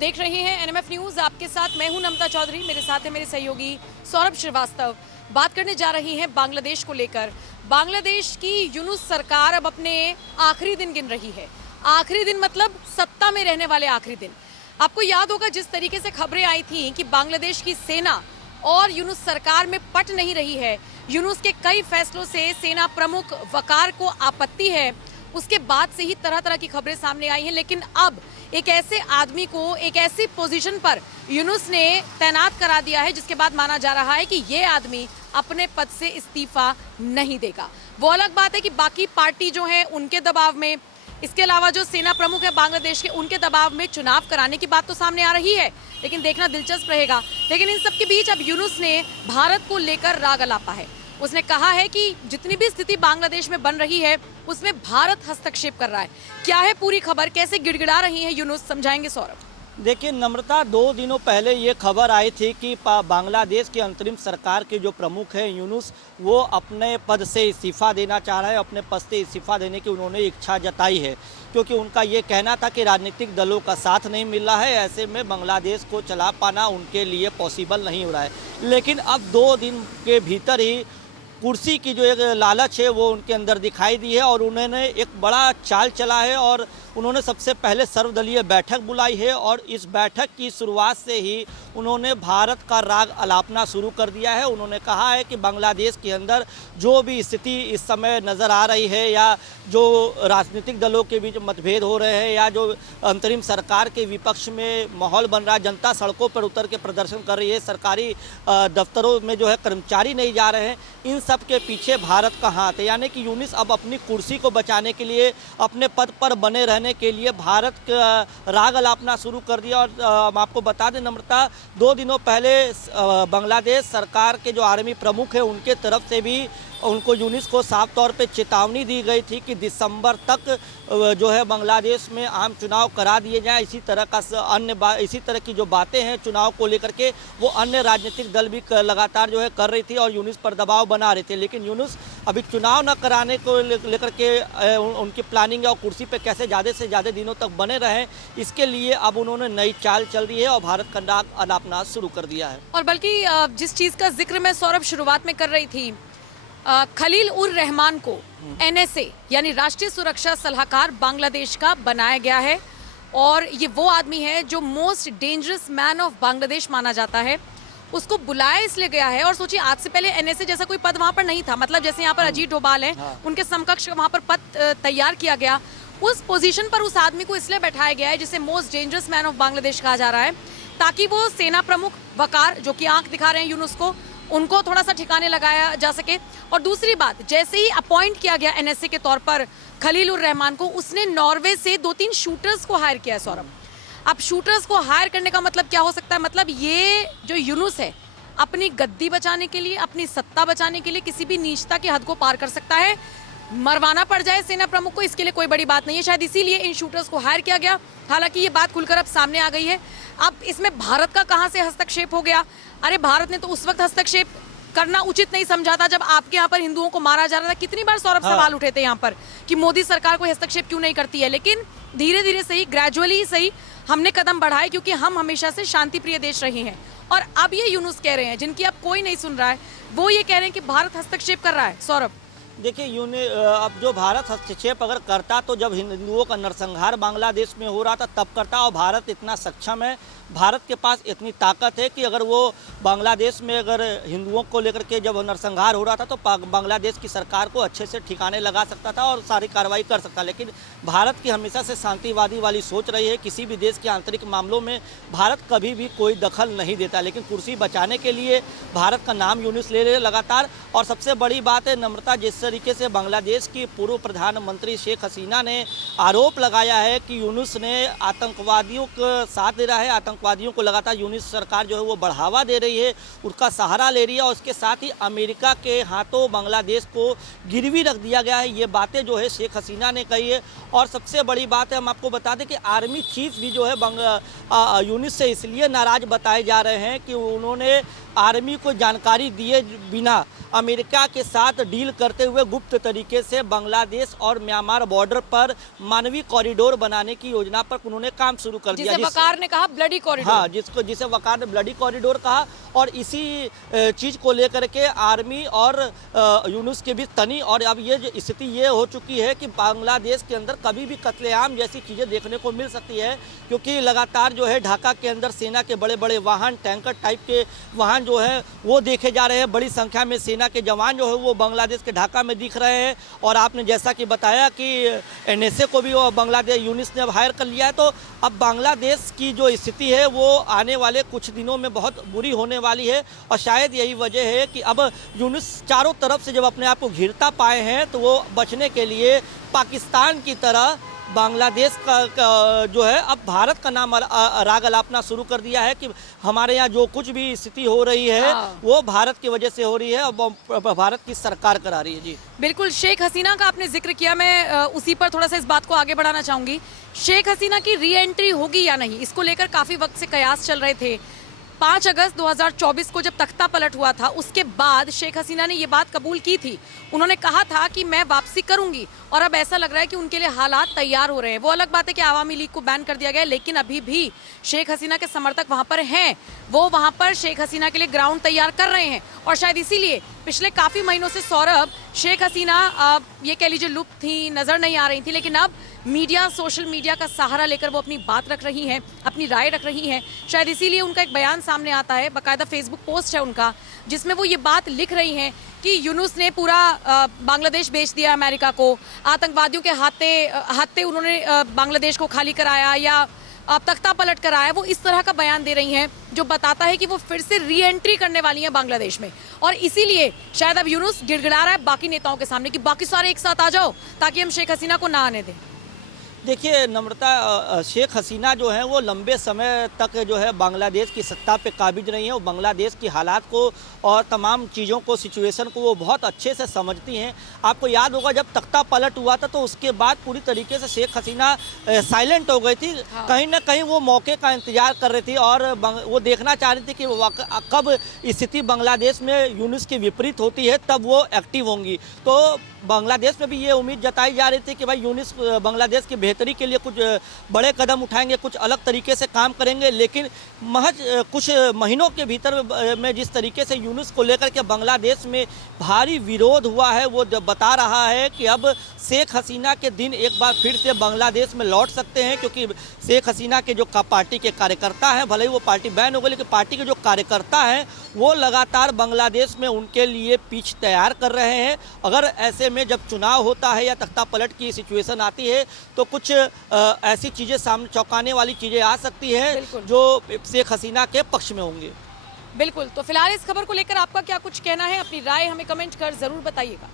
देख रहे हैं एनएमएफ न्यूज, आपके साथ मैं हूं नम्रता चौधरी, मेरे साथ है मेरे सहयोगी सौरभ श्रीवास्तव। बात करने जा रही हैं बांग्लादेश को लेकर। बांग्लादेश की यूनुस सरकार अब अपने आखिरी दिन गिन रही है। आखिरी दिन मतलब सत्ता में रहने वाले आखिरी दिन। आपको याद होगा जिस तरीके से खबरें आई थी कि बांग्लादेश की सेना और यूनुस सरकार में पट नहीं रही है, यूनुस के कई फैसलों से सेना प्रमुख वकार को आपत्ति है, उसके बाद से ही तरह तरह की खबरें सामने आई हैं। लेकिन अब एक ऐसे आदमी को एक ऐसी पोजीशन पर यूनुस ने तैनात करा दिया है जिसके बाद माना जा रहा है कि ये आदमी अपने पद से इस्तीफा नहीं देगा। वो अलग बात है कि बाकी पार्टी जो है उनके दबाव में, इसके अलावा जो सेना प्रमुख है बांग्लादेश के, उनके दबाव में चुनाव कराने की बात तो सामने आ रही है, लेकिन देखना दिलचस्प रहेगा। लेकिन इन सब के बीच अब यूनुस ने भारत को लेकर राग अलापा है। उसने कहा है कि जितनी भी स्थिति बांग्लादेश में बन रही है उसमें भारत हस्तक्षेप कर रहा है। क्या है पूरी खबर, कैसे गिड़गिड़ा रही है यूनुस, समझाएंगे सौरभ। देखिए नम्रता, 2 दिनों पहले ये खबर आई थी कि बांग्लादेश की अंतरिम सरकार के जो प्रमुख हैं यूनुस, वो अपने पद से इस्तीफ़ा देना चाह रहे हैं। अपने पद से इस्तीफ़ा देने की उन्होंने इच्छा जताई है, क्योंकि उनका ये कहना था कि राजनीतिक दलों का साथ नहीं मिल रहा है, ऐसे में बांग्लादेश को चला पाना उनके लिए पॉसिबल नहीं हो रहा है। लेकिन अब 2 दिन के भीतर ही कुर्सी की जो एक लालच है वो उनके अंदर दिखाई दी है और उन्होंने एक बड़ा चाल चला है और उन्होंने सबसे पहले सर्वदलीय बैठक बुलाई है और इस बैठक की शुरुआत से ही उन्होंने भारत का राग अलापना शुरू कर दिया है। उन्होंने कहा है कि बांग्लादेश के अंदर जो भी स्थिति इस समय नज़र आ रही है, या जो राजनीतिक दलों के बीच मतभेद हो रहे हैं, या जो अंतरिम सरकार के विपक्ष में माहौल बन रहा है, जनता सड़कों पर उतर के प्रदर्शन कर रही है, सरकारी दफ्तरों में जो है कर्मचारी नहीं जा रहे हैं, इन सब के पीछे भारत का हाथ है। यानी कि यूनुस अब अपनी कुर्सी को बचाने के लिए, अपने पद पर बने रहने के लिए भारत का राग अलापना शुरू कर दिया। और हम आपको बता दें नम्रता, 2 दिनों पहले बांग्लादेश सरकार के जो आर्मी प्रमुख हैं उनके तरफ से भी उनको यूनुस को साफ तौर पे चेतावनी दी गई थी कि दिसंबर तक जो है बांग्लादेश में आम चुनाव करा दिए जाएं। इसी तरह का इसी तरह की जो बातें हैं चुनाव को लेकर के वो अन्य राजनीतिक दल भी लगातार जो है कर रही थी और यूनुस पर दबाव बना रहे थे। लेकिन यूनुस अभी चुनाव न कराने को लेकर के उनकी प्लानिंग है और कुर्सी पर कैसे ज़्यादा से ज़्यादा दिनों तक बने रहें, इसके लिए अब उन्होंने नई चाल चल रही है और भारत का राग अलापना शुरू कर दिया है। और बल्कि जिस चीज़ का जिक्र मैं सौरभ शुरुआत में कर रही थी, खलील उर रहमान को एनएसए यानी राष्ट्रीय सुरक्षा सलाहकार बांग्लादेश का बनाया गया है और ये वो आदमी है जो most dangerous man of Bangladesh माना जाता है। उसको बुलाया इसलिए गया है, और सोचिए आज से पहले एनएसए जैसा कोई पद वहां पर नहीं था। मतलब जैसे यहाँ पर अजीत डोभाल है, उनके समकक्ष वहां पर पद तैयार किया गया। उस पोजीशन पर उस आदमी को इसलिए बैठाया गया है जिसे most dangerous man of Bangladesh कहा जा रहा है, ताकि वो सेना प्रमुख वकार, जो कि आंख दिखा रहे हैं यूनुस को, उनको थोड़ा सा ठिकाने लगाया जा सके। और दूसरी बात, जैसे ही अपॉइंट किया गया एनएसए के तौर पर खलील उर रहमान को, उसने नॉर्वे से 2-3 शूटर्स को हायर किया है सौरभ। अब शूटर्स को हायर करने का मतलब क्या हो सकता है? मतलब ये जो यूनुस है अपनी गद्दी बचाने के लिए, अपनी सत्ता बचाने के लिए किसी भी नीचता की हद को पार कर सकता है। मरवाना पड़ जाए सेना प्रमुख को, इसके लिए कोई बड़ी बात नहीं है। शायद इसीलिए इन शूटर्स को हायर किया गया। हालांकि ये बात खुलकर अब सामने आ गई है। अब इसमें भारत का कहां से हस्तक्षेप हो गया? अरे भारत ने तो उस वक्त हस्तक्षेप करना उचित नहीं समझा था जब आपके यहाँ पर हिंदुओं को मारा जा रहा था। कितनी बार सौरभ सवाल उठे थे यहाँ पर कि मोदी सरकार कोई हस्तक्षेप क्यों नहीं करती है। लेकिन धीरे धीरे सही, ग्रेजुअली सही हमने कदम बढ़ाए, क्योंकि हम हमेशा से शांति प्रिय देश रहे हैं। और अब ये यूनुस कह रहे हैं, जिनकी अब कोई नहीं सुन रहा है, वो ये कह रहे हैं कि भारत हस्तक्षेप कर रहा है। सौरभ देखिए अब जो भारत हस्तक्षेप अगर करता तो जब हिंदुओं का नरसंहार बांग्लादेश में हो रहा था तब करता। और भारत इतना सक्षम है, भारत के पास इतनी ताकत है कि अगर वो बांग्लादेश में अगर हिंदुओं को लेकर के जब नरसंहार हो रहा था तो बांग्लादेश की सरकार को अच्छे से ठिकाने लगा सकता था और सारी कार्रवाई कर सकता। लेकिन भारत की हमेशा से शांतिवादी वाली सोच रही है। किसी भी देश के आंतरिक मामलों में भारत कभी भी कोई दखल नहीं देता। लेकिन कुर्सी बचाने के लिए भारत का नाम यूनुस ले रहे लगातार। और सबसे बड़ी बात है नम्रता, जिस तरीके से बांग्लादेश की पूर्व प्रधानमंत्री शेख हसीना ने आरोप लगाया है कि यूनुस ने आतंकवादियों का साथ दे रहा है, आतंकवादियों को लगातार यूनुस सरकार जो है वो बढ़ावा दे रही है, उसका सहारा ले रही है, और उसके साथ ही अमेरिका के हाथों बांग्लादेश को गिरवी रख दिया गया है। ये बातें जो है शेख हसीना ने कही है। और सबसे बड़ी बात है, हम आपको बता दें कि आर्मी चीफ भी जो है यूनुस से इसलिए नाराज बताए जा रहे हैं कि उन्होंने आर्मी को जानकारी दिए बिना अमेरिका के साथ डील करते हुए गुप्त तरीके से बांग्लादेश और म्यांमार बॉर्डर पर मानवीय कॉरिडोर बनाने की योजना पर उन्होंने काम शुरू कर दिया, जिसे वकार ने कहा ब्लडी कॉरिडोर। हाँ, जिसे वकार ने ब्लडी कॉरिडोर कहा। और इसी चीज़ को लेकर के आर्मी और यूनुस के बीच तनी, और अब ये जो स्थिति ये हो चुकी है कि बांग्लादेश के अंदर कभी भी कत्लेआम जैसी चीज़ें देखने को मिल सकती है, क्योंकि लगातार जो है ढाका के अंदर सेना के बड़े बड़े वाहन, टैंकर टाइप के वाहन जो है वो देखे जा रहे हैं। बड़ी संख्या में सेना के जवान जो है वो बांग्लादेश के ढाका में दिख रहे हैं। और आपने जैसा कि बताया कि एनएसए को भी वो बांग्लादेश यूनिस ने अब हायर कर लिया है। तो अब बांग्लादेश की जो स्थिति है वो आने वाले कुछ दिनों में बहुत बुरी होने वाली है। और शायद यही वजह है कि अब यूनुस चारों तरफ से जब अपने आप को घिरता पाए हैं तो वो बचने के लिए पाकिस्तान की तरह बांग्लादेश का जो है अब भारत का नाम राग अलापना शुरू कर दिया है कि हमारे यहाँ जो कुछ भी स्थिति हो रही है वो भारत की वजह से हो रही है और भारत की सरकार करा रही है। जी बिल्कुल, शेख हसीना का आपने जिक्र किया, मैं उसी पर थोड़ा सा इस बात को आगे बढ़ाना चाहूंगी। शेख हसीना की री एंट्री होगी या नहीं, इसको लेकर काफी वक्त से कयास चल रहे थे। 5 अगस्त 2024 को जब तख्ता पलट हुआ था उसके बाद शेख हसीना ने ये बात कबूल की थी। उन्होंने कहा था कि मैं वापसी करूंगी, और अब ऐसा लग रहा है कि उनके लिए हालात तैयार हो रहे हैं। वो अलग बात है कि आवामी लीग को बैन कर दिया गया है, लेकिन अभी भी शेख हसीना के समर्थक वहां पर हैं। वो वहां पर शेख हसीना के लिए ग्राउंड तैयार कर रहे हैं, और शायद इसीलिए पिछले काफी महीनों से सौरभ शेख हसीना ये कह लीजिए लुप्त थी, नजर नहीं आ रही थी, लेकिन अब मीडिया, सोशल मीडिया का सहारा लेकर वो अपनी बात रख रही हैं, अपनी राय रख रही हैं। शायद इसीलिए उनका एक बयान सामने आता है, बाकायदा फेसबुक पोस्ट है उनका, जिसमें वो ये बात लिख रही हैं कि यूनुस ने पूरा बांग्लादेश बेच दिया अमेरिका को, आतंकवादियों के हाथे उन्होंने बांग्लादेश को खाली कराया या तख्ता पलट कर आया। वो इस तरह का बयान दे रही हैं जो बताता है कि वो फिर से री एंट्री करने वाली हैं बांग्लादेश में, और इसीलिए शायद अब यूनुस गिड़गिड़ा रहा है बाकी नेताओं के सामने कि बाकी सारे एक साथ आ जाओ ताकि हम शेख हसीना को ना आने दें। देखिए नम्रता, शेख हसीना जो है वो लंबे समय तक जो है बांग्लादेश की सत्ता पे काबिज रही हैं और बांग्लादेश की हालात को और तमाम चीज़ों को, सिचुएशन को वो बहुत अच्छे से समझती हैं। आपको याद होगा जब तख्ता पलट हुआ था तो उसके बाद पूरी तरीके से शेख हसीना साइलेंट हो गई थी। हाँ। कहीं ना कहीं वो मौके का इंतजार कर रही थी और वो देखना चाह रही थी कि कब स्थिति बांग्लादेश में यूनुस के विपरीत होती है तब वो एक्टिव होंगी। तो बांग्लादेश में भी ये उम्मीद जताई जा रही थी कि भाई यूनुस बांग्लादेश की बेहतरी के लिए कुछ बड़े कदम उठाएंगे, कुछ अलग तरीके से काम करेंगे। लेकिन महज कुछ महीनों के भीतर में जिस तरीके से यूनुस को लेकर के बांग्लादेश में भारी विरोध हुआ है वो बता रहा है कि अब शेख हसीना के दिन एक बार फिर से बांग्लादेश में लौट सकते हैं, क्योंकि शेख हसीना के जो पार्टी के कार्यकर्ता हैं, भले ही वो पार्टी बैन हो गई लेकिन पार्टी के जो कार्यकर्ता हैं वो लगातार बांग्लादेश में उनके लिए पिच तैयार कर रहे हैं। अगर ऐसे में जब चुनाव होता है या तख्ता पलट की सिचुएशन आती है तो कुछ ऐसी चीज़ें सामने, चौंकाने वाली चीज़ें आ सकती हैं जो शेख हसीना के पक्ष में होंगी। बिल्कुल, तो फिलहाल इस खबर को लेकर आपका क्या कुछ कहना है, अपनी राय हमें कमेंट कर जरूर बताइएगा।